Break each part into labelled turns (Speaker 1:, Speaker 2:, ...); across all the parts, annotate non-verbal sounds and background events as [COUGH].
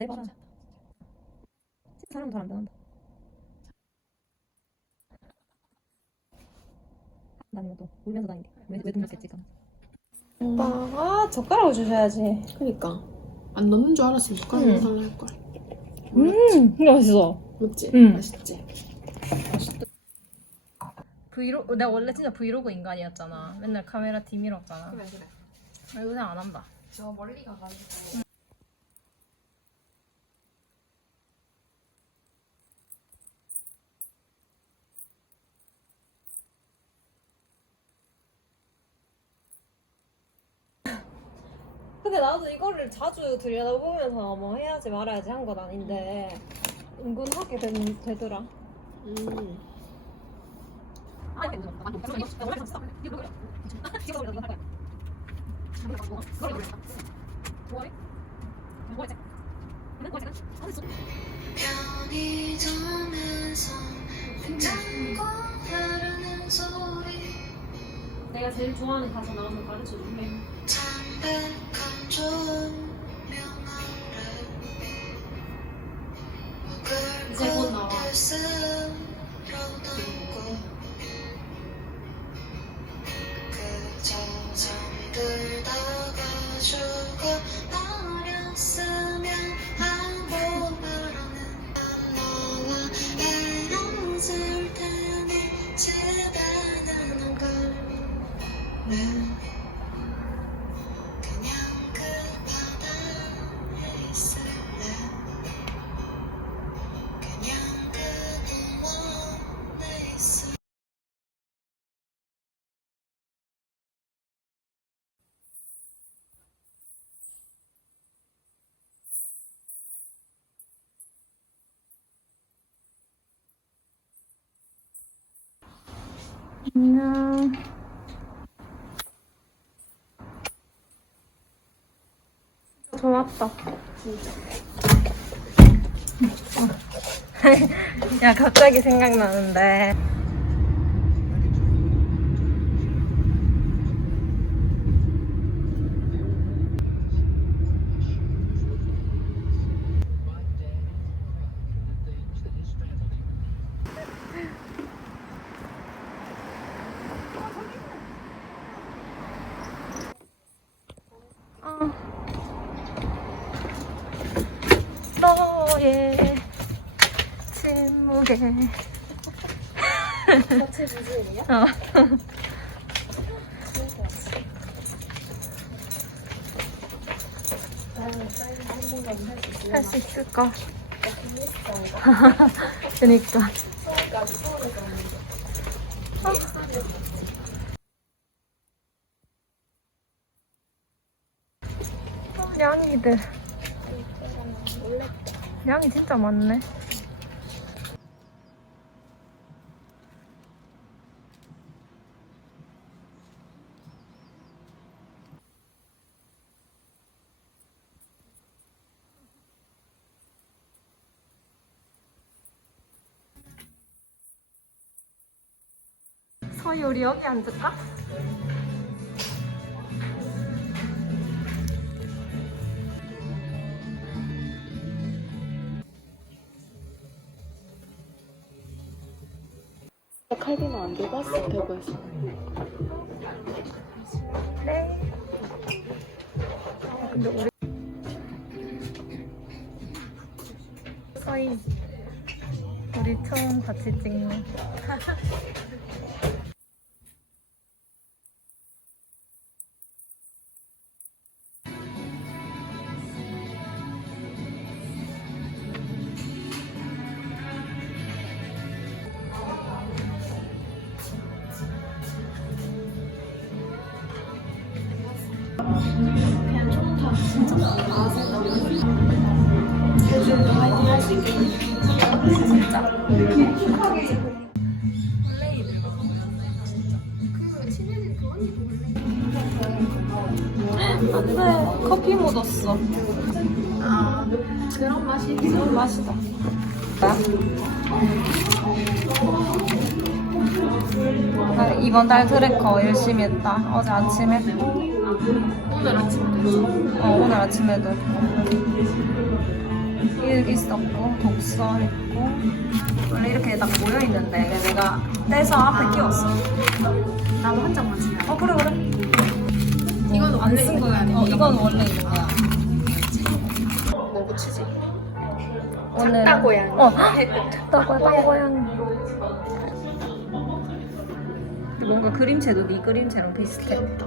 Speaker 1: 내 봐라. 사람 잘안 변한다. 다니면 또 울면서 다니게. 왜, 왜 등록했지?
Speaker 2: 오빠가 젓가락을 주셔야지.
Speaker 3: 그니까 안 넣는 줄 알았으면 숟가락
Speaker 2: 응.
Speaker 3: 넣어달라 할걸
Speaker 2: 음, 이거 맛있어.
Speaker 3: 맞지?
Speaker 2: 응.
Speaker 3: 맛있지?
Speaker 4: 브이로그 내가 원래 진짜 브이로그 인간이었잖아. 맨날 카메라 뒤밀었잖아.
Speaker 3: 그래
Speaker 4: 나 요새 안 한다.
Speaker 3: 저 멀리 가가지고
Speaker 2: 근데 나도 이거를 자주 들여다보면서 뭐 해야지 말아야지 한 건 아닌데 은근하게 된, 되더라.
Speaker 3: 음.
Speaker 5: 편의점에서 냉장고 흐르는 소리
Speaker 2: 내가 제일 좋아하는 가사 나오면 가르쳐 줄게.
Speaker 5: 담백한 조
Speaker 4: 안녕. 좋았다. 야 갑자기 생각나는데 너의 침묵에
Speaker 2: 자체 BGM이야?
Speaker 4: 어. 할 수 있을까? 그니까. 어, 양이들. 양이 진짜 많네. 서희 우리 여기 앉을까?
Speaker 3: 칼비는 안 들고 왔어. 대구에서.
Speaker 4: 네. 근데 우리 서희 우리 처음 같이 찍는 안돼 커피 묻었어
Speaker 3: 아 그런 맛이
Speaker 4: 무슨 맛이다 나 이번 달 트래커 열심히 했다 어제 아침에
Speaker 3: 오늘 아침에
Speaker 4: 어 오늘 아침에도 일기 썼고 독서 있고 원래 이렇게 딱 모여 있는데 내가 떼서 앞에 끼웠어.
Speaker 3: 나도 한 장만 주면.
Speaker 4: 어 그래 그래.
Speaker 3: 이건
Speaker 4: 안
Speaker 3: 원래
Speaker 4: 쓴
Speaker 3: 있는
Speaker 4: 거야. 어 이건 원래 있는 거야.
Speaker 3: 뭐 붙이지?
Speaker 4: 오늘
Speaker 3: 딱 고양이.
Speaker 4: 어 [LAUGHS] 딱 고양 고양. 뭔가 그림체도 네 그림체랑 비슷해.
Speaker 3: 귀엽다.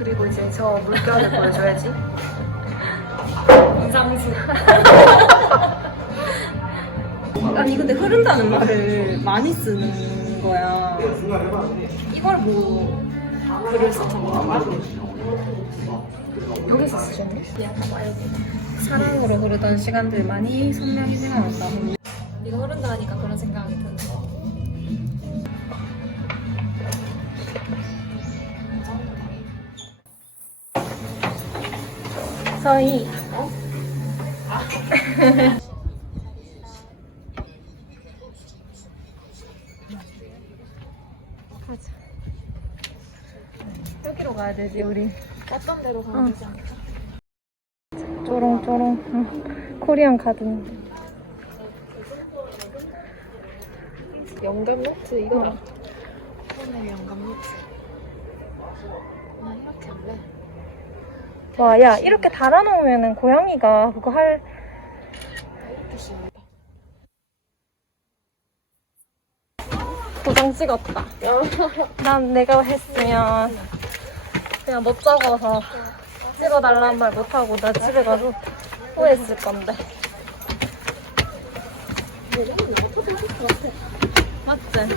Speaker 4: 그리고 이제 저 물결을 보여줘야지. 이장수. [LAUGHS] 아니 근데 흐른다는 말을 많이 쓰는 거야. 이걸 뭐 글을 쓰는 건가? 여기서 쓰셨네? 사랑으로 흐르던 시간들만이 선명히 생각난다. 네가 흐른다 하니까 그런 생각이 드네. 서희. 가자. 여기로 가야 되지 우리.
Speaker 3: 어떤 데로 가면 되지 않을까?
Speaker 4: 쪼롱쪼롱. 응. 코리안 가든.
Speaker 3: 영감 노트 이거다. 오늘 영감 노트. 나 이렇게 할래.
Speaker 4: 와, 야 이렇게 달아놓으면은 고양이가 그거 할. 도장 찍었다. [LAUGHS] 난 내가 했으면 그냥 못 적어서 찍어달라는 말 못하고 나 집에 가서 후회했을 건데. 맞지?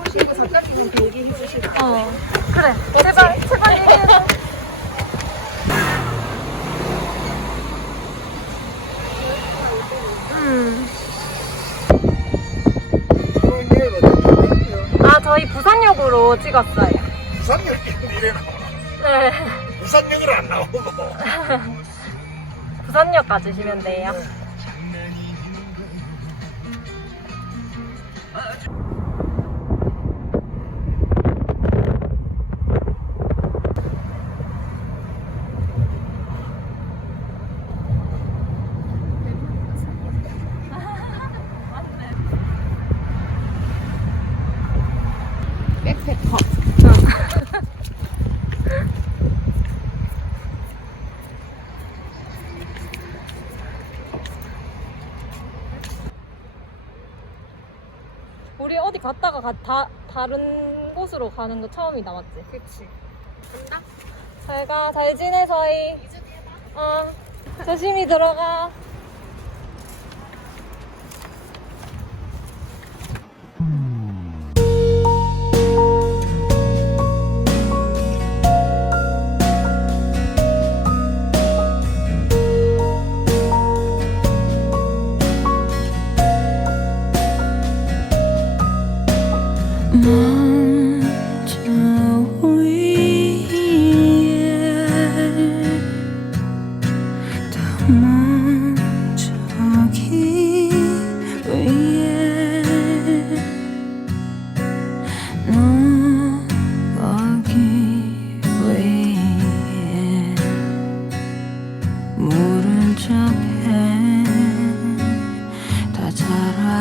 Speaker 3: 오시고 작가님은 빌기 해 주시라.
Speaker 4: 어. 그래. 제발, 제발 얘기해 저희 부산역으로 찍었어요.
Speaker 6: 부산역이 이래 나오나?
Speaker 4: 네.
Speaker 6: 부산역을 안 나오고 [LAUGHS]
Speaker 4: 부산역 가주시면 돼요.
Speaker 3: 백
Speaker 4: 우리 어디 갔다가 가, 다, 다른 곳으로 가는 거 처음이다, 맞지?
Speaker 3: 그치. 간다.
Speaker 4: 잘 가, 잘 지내, 저희. 어, 조심히 들어가.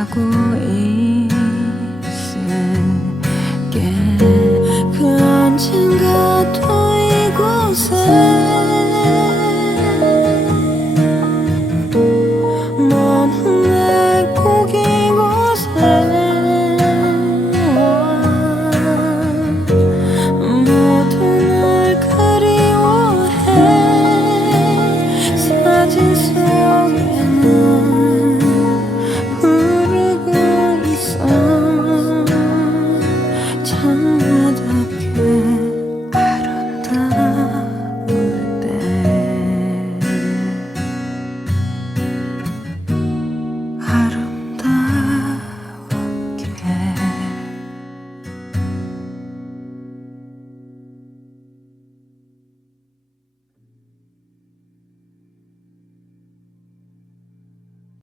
Speaker 5: aku